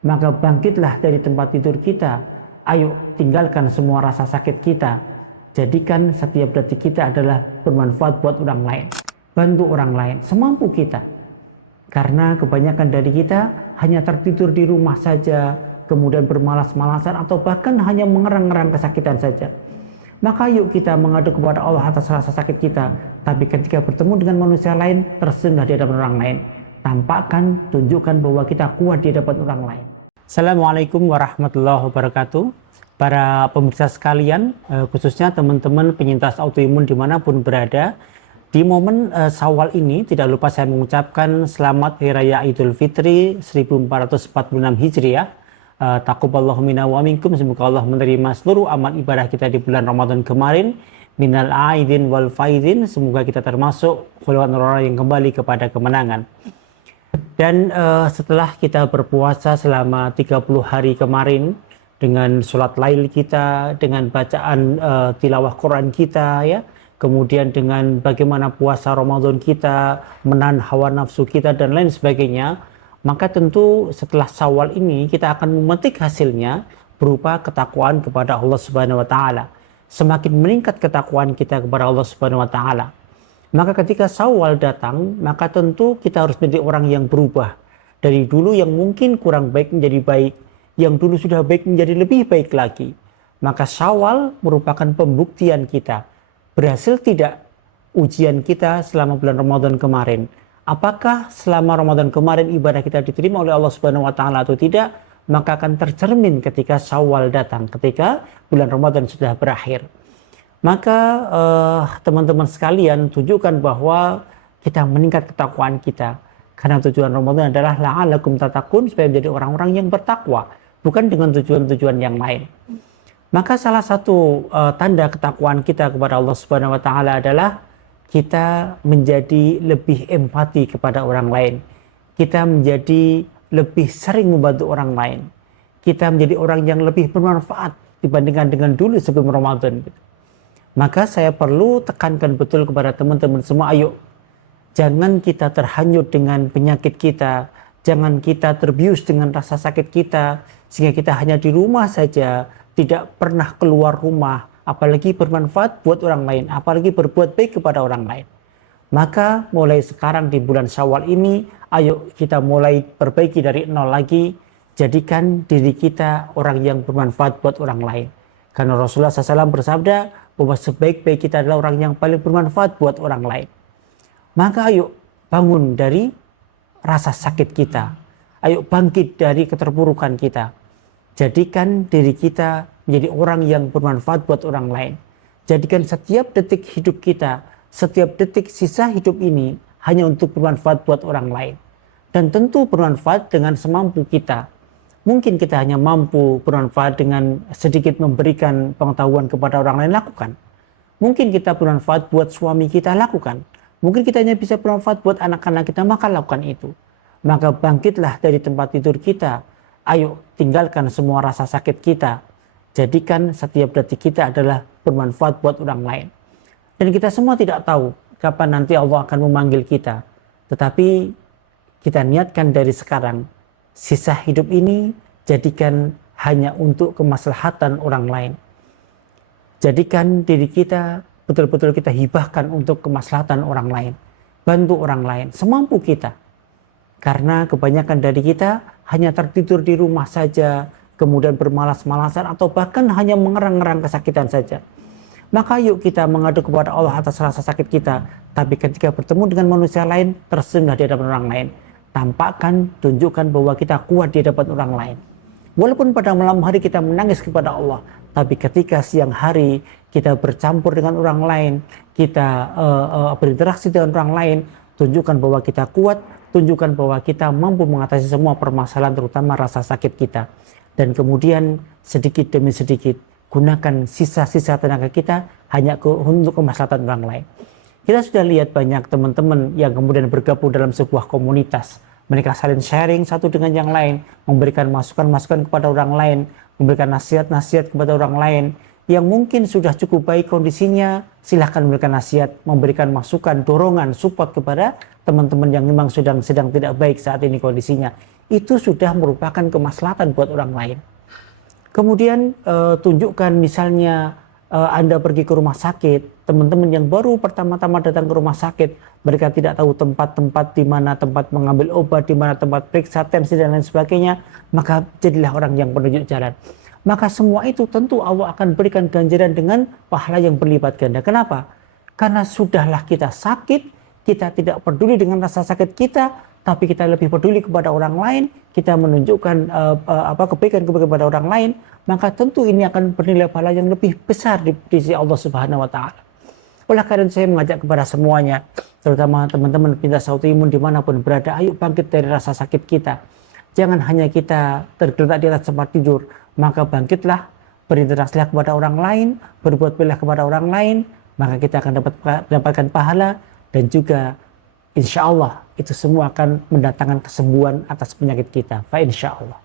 Maka bangkitlah dari tempat tidur kita. Ayo tinggalkan semua rasa sakit kita. Jadikan setiap detik kita adalah bermanfaat buat orang lain. Bantu orang lain semampu kita. Karena kebanyakan dari kita hanya tertidur di rumah saja, kemudian bermalas-malasan atau bahkan hanya mengerang-ngerang kesakitan saja. Maka yuk kita mengadu kepada Allah atas rasa sakit kita. Tapi ketika bertemu dengan manusia lain, tersenyumlah di hadapan orang lain. Tampakkan, tunjukkan bahwa kita kuat di hadapan orang lain. Assalamualaikum warahmatullahi wabarakatuh. Para pemirsa sekalian, khususnya teman-teman penyintas autoimun dimanapun berada, di momen Syawal ini tidak lupa saya mengucapkan selamat Hari Raya Idul Fitri 1446 Hijriah. Taqabbalallahu minna wa minkum. Semoga Allah menerima seluruh amal ibadah kita di bulan Ramadan kemarin. Minal aidin wal faidin. Semoga kita termasuk golongan orang yang kembali kepada kemenangan. Dan setelah kita berpuasa selama 30 hari kemarin dengan sholat lail kita, dengan bacaan tilawah Quran kita, ya, kemudian dengan bagaimana puasa Ramadan kita, menahan hawa nafsu kita dan lain sebagainya, maka tentu setelah Syawal ini kita akan memetik hasilnya berupa ketakwaan kepada Allah Subhanahu wa taala. Semakin meningkat ketakwaan kita kepada Allah Subhanahu wa taala, maka ketika Syawal datang, maka tentu kita harus menjadi orang yang berubah. Dari dulu yang mungkin kurang baik menjadi baik, yang dulu sudah baik menjadi lebih baik lagi. Maka Syawal merupakan pembuktian kita. Berhasil tidak ujian kita selama bulan Ramadan kemarin? Apakah selama Ramadan kemarin ibadah kita diterima oleh Allah Subhanahu wa taala atau tidak? Maka akan tercermin ketika Syawal datang, ketika bulan Ramadan sudah berakhir. Maka teman-teman sekalian, tunjukkan bahwa kita meningkat ketakwaan kita. Karena tujuan Ramadan adalah la'alakum tattaqun, supaya menjadi orang-orang yang bertakwa, bukan dengan tujuan-tujuan yang lain. Maka salah satu tanda ketakwaan kita kepada Allah Subhanahu wa taala adalah kita menjadi lebih empati kepada orang lain. Kita menjadi lebih sering membantu orang lain. Kita menjadi orang yang lebih bermanfaat dibandingkan dengan dulu sebelum Ramadan. Maka saya perlu tekankan betul kepada teman-teman semua, ayo jangan kita terhanyut dengan penyakit kita, jangan kita terbius dengan rasa sakit kita, sehingga kita hanya di rumah saja, tidak pernah keluar rumah, apalagi bermanfaat buat orang lain, apalagi berbuat baik kepada orang lain. Maka mulai sekarang di bulan Syawal ini, ayo kita mulai perbaiki dari nol lagi, jadikan diri kita orang yang bermanfaat buat orang lain. Karena Rasulullah SAW bersabda bahwa sebaik-baik kita adalah orang yang paling bermanfaat buat orang lain. Maka ayo bangun dari rasa sakit kita. Ayo bangkit dari keterpurukan kita. Jadikan diri kita menjadi orang yang bermanfaat buat orang lain. Jadikan setiap detik hidup kita, setiap detik sisa hidup ini hanya untuk bermanfaat buat orang lain. Dan tentu bermanfaat dengan semampu kita. Mungkin kita hanya mampu bermanfaat dengan sedikit memberikan pengetahuan kepada orang lain, lakukan. Mungkin kita bermanfaat buat suami kita, lakukan. Mungkin kita hanya bisa bermanfaat buat anak-anak kita, maka lakukan itu. Maka bangkitlah dari tempat tidur kita. Ayo tinggalkan semua rasa sakit kita. Jadikan setiap detik kita adalah bermanfaat buat orang lain. Dan kita semua tidak tahu kapan nanti Allah akan memanggil kita. Tetapi kita niatkan dari sekarang, sisa hidup ini jadikan hanya untuk kemaslahatan orang lain. Jadikan diri kita betul-betul kita hibahkan untuk kemaslahatan orang lain. Bantu orang lain semampu kita. Karena kebanyakan dari kita hanya tertidur di rumah saja, kemudian bermalas-malasan atau bahkan hanya mengerang-ngerang kesakitan saja. Maka yuk kita mengadu kepada Allah atas rasa sakit kita. Tapi ketika bertemu dengan manusia lain, tersenyumlah di hadapan orang lain. Tampakkan, tunjukkan bahwa kita kuat di hadapan orang lain. Walaupun pada malam hari kita menangis kepada Allah, tapi ketika siang hari kita bercampur dengan orang lain, kita berinteraksi dengan orang lain, tunjukkan bahwa kita kuat, tunjukkan bahwa kita mampu mengatasi semua permasalahan, terutama rasa sakit kita. Dan kemudian sedikit demi sedikit, gunakan sisa-sisa tenaga kita hanya untuk kemaslahatan orang lain. Kita sudah lihat banyak teman-teman yang kemudian bergabung dalam sebuah komunitas. Mereka saling sharing satu dengan yang lain, memberikan masukan-masukan kepada orang lain, memberikan nasihat-nasihat kepada orang lain, yang mungkin sudah cukup baik kondisinya, silahkan memberikan nasihat, memberikan masukan, dorongan, support kepada teman-teman yang memang sedang tidak baik saat ini kondisinya. Itu sudah merupakan kemaslahatan buat orang lain. Kemudian tunjukkan misalnya Anda pergi ke rumah sakit, teman-teman yang baru pertama-tama datang ke rumah sakit, mereka tidak tahu tempat-tempat di mana tempat mengambil obat, di mana tempat periksa tensi dan lain sebagainya, maka jadilah orang yang penunjuk jalan. Maka semua itu tentu Allah akan berikan ganjaran dengan pahala yang berlipat ganda. Kenapa? Karena sudahlah kita sakit, kita tidak peduli dengan rasa sakit kita, tapi kita lebih peduli kepada orang lain, kita menunjukkan kebaikan kepada orang lain, maka tentu ini akan bernilai pahala yang lebih besar di sisi Allah Subhanahu wa taala. Oleh karena saya mengajak kepada semuanya, terutama teman-teman pintas autoimun dimanapun berada, ayo bangkit dari rasa sakit kita. Jangan hanya kita tergeletak di atas tempat tidur, maka bangkitlah, berinteraksilah kepada orang lain, berbuat baiklah kepada orang lain, maka kita akan mendapatkan pahala, dan juga insya Allah itu semua akan mendatangkan kesembuhan atas penyakit kita. Fa insya Allah.